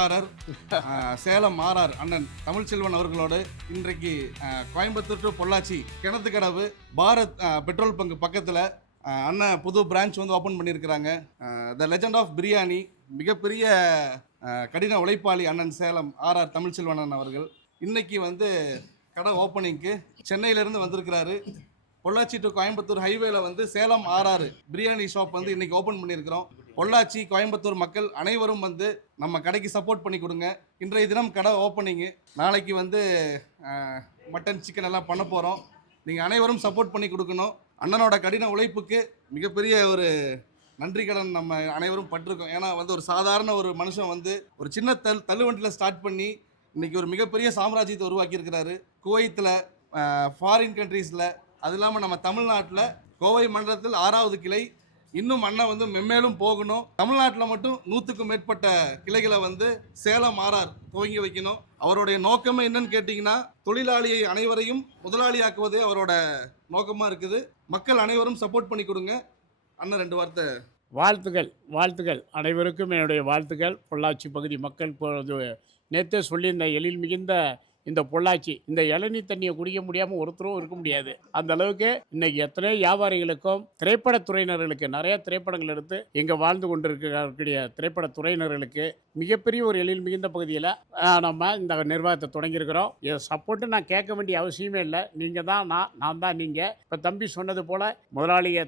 பணக்காரர் சேலம் ஆர்ஆர் அண்ணன் தமிழ்ச்செல்வன் அவர்களோடு இன்றைக்கு Coimbatore to Pollachi Kinathukadavu Bharat petrol bunk பக்கத்தில் அண்ணன் புது பிரான்ச் வந்து ஓப்பன் பண்ணியிருக்கிறாங்க. த லெஜண்ட் ஆஃப் பிரியாணி, மிகப்பெரிய கடின உழைப்பாளி அண்ணன் சேலம் ஆர்ஆர் தமிழ்ச்செல்வன் அண்ணன் அவர்கள் இன்னைக்கு வந்து கடை ஓப்பனிங்க்கு சென்னையிலேருந்து வந்திருக்கிறாரு. பொள்ளாச்சி டு கோயம்புத்தூர் ஹைவேல வந்து சேலம் ஆர்ஆர் பிரியாணி ஷாப் வந்து இன்னைக்கு ஓப்பன் பண்ணியிருக்கிறோம். பொள்ளாச்சி கோயம்புத்தூர் மக்கள் அனைவரும் வந்து நம்ம கடைக்கு சப்போர்ட் பண்ணி கொடுங்க. இன்றைய தினம் கடை ஓப்பனிங்கு, நாளைக்கு வந்து மட்டன் சிக்கன் எல்லாம் பண்ண போகிறோம். நீங்கள் அனைவரும் சப்போர்ட் பண்ணி கொடுக்கணும். அண்ணனோட கடின உழைப்புக்கு மிகப்பெரிய ஒரு நன்றி கடன் நம்ம அனைவரும் பட்டிருக்கோம். ஏன்னா வந்து ஒரு சாதாரண ஒரு மனுஷன் வந்து ஒரு சின்ன தள்ளுவண்டியில் ஸ்டார்ட் பண்ணி இன்றைக்கி ஒரு மிகப்பெரிய சாம்ராஜ்யத்தை உருவாக்கியிருக்கிறாரு. குவைத்தில், ஃபாரின் கண்ட்ரீஸில், அது இல்லாமல் நம்ம தமிழ்நாட்டில் கோவை மண்டலத்தில் 6வது கிளை. இன்னும் அண்ணன் வந்து மென்மேலும் போகணும். தமிழ்நாட்டில் மட்டும் 100க்கும் மேற்பட்ட கிளைகளை வந்து சேலம் ஆர்ஆர் துவங்கி வைக்கணும். அவருடைய நோக்கமே என்னன்னு கேட்டிங்கன்னா, தொழிலாளியை அனைவரையும் முதலாளியாக்குவதே அவரோட நோக்கமாக இருக்குது. மக்கள் அனைவரும் சப்போர்ட் பண்ணி கொடுங்க. அண்ணன் 2 வார்த்தை. வாழ்த்துக்கள் அனைவருக்கும் என்னுடைய வாழ்த்துக்கள். பொள்ளாச்சி பகுதி மக்கள் நேற்றே சொல்லி இந்த எழில் மிகுந்த இந்த பொள்ளாச்சி, இந்த இளநீர் தண்ணியை குடிக்க முடியாமல் ஒருத்தரும் இருக்க முடியாது. அந்த அளவுக்கு இன்னைக்கு எத்தனை வியாபாரிகளுக்கும் திரைப்படத்துறையினர்களுக்கு நிறைய திரைப்படங்கள் எடுத்து இங்கே வாழ்ந்து கொண்டிருக்கக்கூடிய திரைப்படத்துறையினர்களுக்கு மிகப்பெரிய ஒரு எழில் மிகுந்த பகுதியில் நம்ம இந்த நிர்வாகத்தை தொடங்கியிருக்கிறோம். இதை சப்போர்ட்டு நான் கேட்க வேண்டிய அவசியமே இல்லை. நீங்கள் தான் நான் தான் நீங்கள். இப்போ தம்பி சொன்னது போல்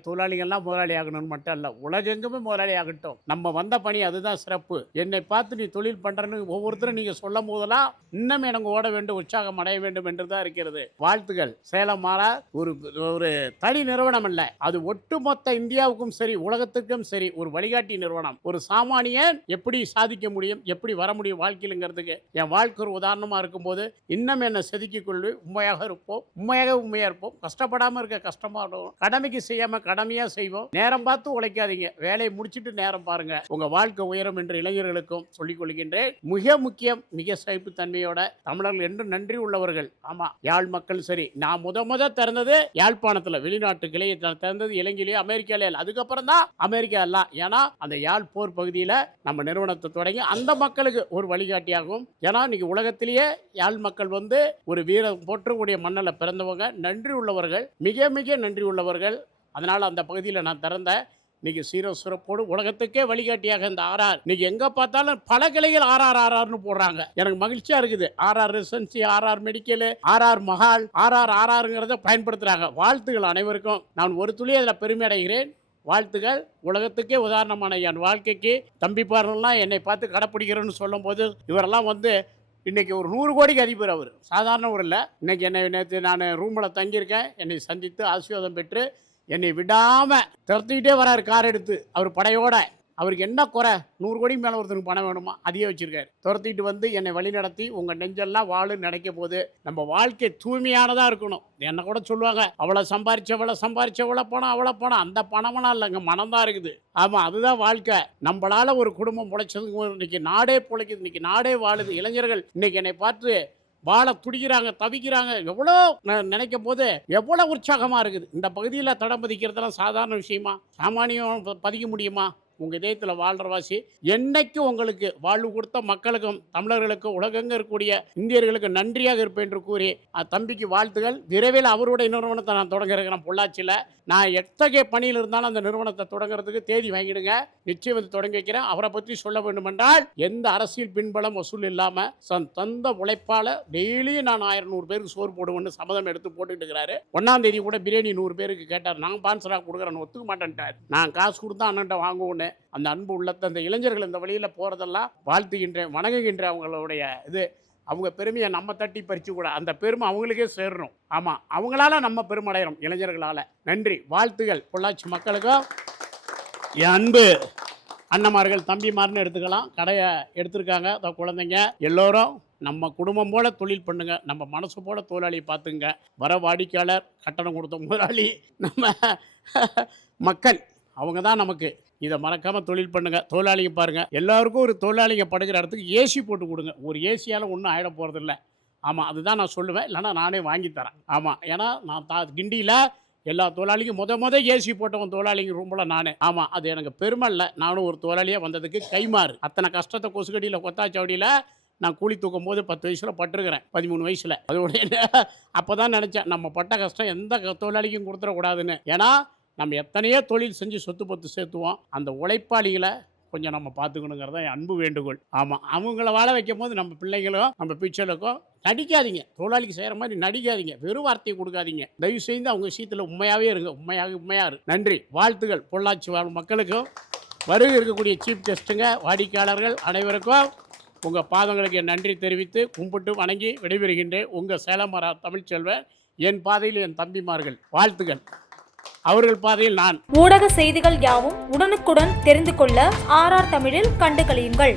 தொழிலாளிகள்லாம் முதலாளி ஆகணும்னு மட்டும் இல்லை, உலகெங்குமே முதலாளி ஆகட்டும். நம்ம வந்த பணி அதுதான் சிறப்பு. என்னை பார்த்து நீ தொழில் பண்ணுறன்னு ஒவ்வொருத்தரும் நீங்கள் சொல்லும் போதெல்லாம் இன்னும் எனக்கு ஓட வேண்டும், உற்சாகம் அடைய வேண்டும் என்று தான் இருக்கிறது. வாழ்த்துக்கள். சேலம் ஆர்ஆர் ஒரு தனி நிறுவனம் அல்ல, அது ஒட்டுமொத்த இந்தியாவுக்கும் சரி உலகத்துக்கும் சரி ஒரு வழிகாட்டி நிறுவனம். ஒரு சாமானியன் எப்படி சாதிக்க முடியும், எப்படி வர முடியும் வாழ்க்கையிலுங்கிறதுக்கு என் வாழ்க்கை ஒரு உதாரணமாக இருக்கும்போது இன்னும் என்னை செதுக்கிக் கொள்ளு. உண்மையாக இருப்போம். கஷ்டப்படாமல் இருக்க கஷ்டமாக இருக்கும். கடமைக்கு செய்யாமல் கடமையாக செய்வோம். நேரம் பார்த்து உழைக்காதீங்க, வேலையை முடிச்சுட்டு நேரம் பாருங்க. உங்க வாழ்க்கை உயரம் என்று இளைஞர்களுக்கும் சொல்லிக் கொள்கின்றேன். மிக முக்கியம், மிக சகிப்புத்தன்மையோட தமிழர்கள் என்று நன்றி உள்ளவர்கள். ஆமா, யாழ் மக்கள் சரி. நான் முத திறந்தது யாழ்ப்பாணத்தில், வெளிநாட்டுகளே திறந்தது இலங்கையிலே, அமெரிக்காலே. அதுக்கப்புறம் தான் அமெரிக்கா எல்லாம். ஏன்னா அந்த யாழ் போர் பகுதியில் நம்ம நிறுவனத்தை தொடங்கி அந்த மக்களுக்கு ஒரு வழிகாட்டியாகும். ஏன்னா இன்னைக்கு உலகத்திலேயே யாழ் மக்கள் வந்து ஒரு வீரம் போற்றக்கூடிய மண்ணில் பிறந்தவங்க, நன்றி உள்ளவர்கள், மிக மிக நன்றி உள்ளவர்கள். அதனால் அந்த பகுதியில் நான் திறந்த இன்னைக்கு சீர சிறப்போடு உலகத்துக்கே வழிகாட்டியாக இந்த ஆர்ஆர். இன்னைக்கு எங்கே பார்த்தாலும் பல கிளைகள் ஆர்ஆர்னு போடுறாங்க. எனக்கு மகிழ்ச்சியாக இருக்குது. R R residency, R R medical, R R Mahal, ஆர்ஆர்ங்கிறத பயன்படுத்துகிறாங்க. வாழ்த்துகள் அனைவருக்கும். நான் ஒரு துளி அதில் பெருமை அடைகிறேன். வாழ்த்துகள். உலகத்துக்கே உதாரணமான என் வாழ்க்கைக்கு தம்பி பாருலாம் என்னை பார்த்து கடைப்பிடிக்கிறேன்னு சொல்லும் போது இவரெல்லாம் வந்து இன்றைக்கி ஒரு 100 கோடிக்கு அதிபர். அவர் சாதாரண ஒரு இல்லை. இன்றைக்கி என்னை நேற்று நான் ரூமில் தங்கியிருக்கேன். என்னை சந்தித்து ஆசீர்வாதம் பெற்று என்னை விடாமல் துரத்திக்கிட்டே வராரு கார் எடுத்து. அவர் படையோட. அவருக்கு என்ன குறை? 100 கோடி மேலே ஒருத்தருக்கு பணம் வேணுமா, அதையே வச்சுருக்காரு. துரத்திட்டு வந்து என்னை வழி நடத்தி உங்கள் நெஞ்செல்லாம் வாழு நினைக்க போது நம்ம வாழ்க்கை தூய்மையானதாக இருக்கணும். என்ன கூட சொல்லுவாங்க, அவளை சம்பாரிச்சவளை பணம், அவளை பணம். அந்த பணமெல்லாம் இல்லைங்க, மனம் தான் இருக்குது. ஆமாம், அதுதான் வாழ்க்கை. நம்மளால் ஒரு குடும்பம் பிழைச்சதுக்கு இன்றைக்கி நாடே பிழைக்குது, இன்றைக்கி நாடே வாழுது. இளைஞர்கள் இன்றைக்கி என்னை பார்த்து வாழ துடிக்கிறாங்க, தவிக்கிறாங்க. எவ்வளோ நினைக்கும் போது எவ்வளோ உற்சாகமாக இருக்குது. இந்த பகுதியில் தடம் பதிக்கிறதுலாம் சாதாரண விஷயமா? சாமானியம் பதிக்க முடியுமா? உங்கள் இதயத்தில் வாழ்கிற வாசி என்னைக்கு உங்களுக்கு வாழ்வு கொடுத்த மக்களுக்கும் தமிழர்களுக்கும் உலகெங்க இருக்கக்கூடிய இந்தியர்களுக்கு நன்றியாக இருப்பேன் என்று கூறி தம்பிக்கு வாழ்த்துகள். விரைவில் அவருடைய நிறுவனத்தை நான் தொடங்க இருக்கிறேன் பொள்ளாச்சியில். நான் எத்தகைய பணியில் இருந்தாலும் அந்த நிறுவனத்தை தொடங்குறதுக்கு தேதி வாங்கிடுங்க, நிச்சயம் வந்து தொடங்கி வைக்கிறேன். அவரை பற்றி சொல்ல வேண்டுமென்றால் எந்த அரசியல் பின்பலம் வசூல் இல்லாமல் தந்த உழைப்பால் டெய்லியும் நான் 100 பேருக்கு சோறு போடுவேன்னு சம்மதம் எடுத்து போட்டுக்கிட்டு இருக்கிறாரு. 1ஆம் தேதி கூட பிரியாணி 100 பேருக்கு கேட்டார். நான் ஸ்பான்சராக கொடுக்குறேன்னு ஒத்துக்க மாட்டேன்ட்டார். நான் காசு கொடுத்தா அண்ணன்ட்ட வாங்குவோன்னு. அந்த அன்பு உள்ளத்தை அந்த இளைஞர்கள் இந்த வழியில் போகிறதெல்லாம் வாழ்த்துகின்றேன், வணங்குகின்றேன். அவங்களுடைய இது அவங்க பெருமையை நம்ம தட்டி பறிச்சு கூட அந்த பெருமை அவங்களுக்கே சேரணும். ஆமாம், அவங்களால நம்ம பெருமடைகிறோம், இளைஞர்களால். நன்றி, வாழ்த்துகள் பொள்ளாச்சி மக்களுக்கும். என் அன்பு அண்ணமார்கள், தம்பிமார்னு எடுத்துக்கலாம். கடையை எடுத்திருக்காங்க குழந்தைங்க எல்லோரும். நம்ம குடும்பம் போல் தொழில் பண்ணுங்க, நம்ம மனசு போல் தொழிலாளியை பார்த்துங்க. வர வாடிக்கையாளர், கட்டணம் கொடுத்த முதலாளி, நம்ம மக்கள், அவங்க தான் நமக்கு. இதை மறக்காமல் தொழில் பண்ணுங்கள். தொழிலாளிங்க பாருங்கள், எல்லாருக்கும் ஒரு தொழிலாளிங்க படுகிற இடத்துக்கு ஏசி போட்டு கொடுங்க. ஒரு ஏசியால் ஒன்றும் ஆகிட போகிறதில்ல. ஆமாம், அதுதான் நான் சொல்லுவேன். இல்லைனா நானே வாங்கி தரேன். ஆமாம், ஏன்னா நான் கிண்டியில் எல்லா தொழிலாளிக்கும் முத ஏசி போட்டவன் தொழிலாளிங்க ரூமில் நானே. ஆமாம், அது எனக்கு பெருமை இல்லை. நானும் ஒரு தொழிலாளியாக வந்ததுக்கு கைமாறு. அத்தனை கஷ்டத்தை கொசுக்கடியில் கொத்தாச்சாவடியில் நான் கூலி தூக்கும் போது 10 வயசில் பட்டிருக்கிறேன், 13 வயசில். அதோடைய அப்போ தான் நினச்சேன், நம்ம பட்ட கஷ்டம் எந்த தொழிலாளிக்கும் கொடுத்துடக்கூடாதுன்னு. ஏன்னா நம்ம எத்தனையோ தொழில் செஞ்சு சொத்து பத்து சேர்த்துவோம், அந்த உழைப்பாளிகளை கொஞ்சம் நம்ம பார்த்துக்கணுங்கிறத என் அன்பு வேண்டுகோள். ஆமாம், அவங்கள வாழ வைக்கும் போது நம்ம பிள்ளைங்களும் நம்ம பிச்சலுக்கும் நடிக்காதீங்க, தொழிலாளிக்கு செய்கிற மாதிரி நடிக்காதீங்க, வெறும் வார்த்தையை கொடுக்காதீங்க. தயவு செய்து அவங்க விஷயத்தில் உண்மையாகவே இருங்க, உண்மையாக. நன்றி, வாழ்த்துக்கள். பொள்ளாச்சி வாழும் மக்களுக்கும் வருகை இருக்கக்கூடிய சீஃப் கெஸ்ட்டுங்க, வாடிக்கையாளர்கள் அனைவருக்கும் உங்கள் பாதங்களுக்கு என் நன்றி தெரிவித்து கும்பிட்டு வணங்கி விடைபெறுகின்றேன். உங்கள் சேலம் மாறா தமிழ்ச்செல்வன். என் பாதையில் என் தம்பிமார்கள், வாழ்த்துக்கள். அவர்கள் பாதையில் நான். ஊடக செய்திகள் யாவும் உடனுக்குடன் தெரிந்து கொள்ள RR தமிழில் கண்டு களியுங்கள்.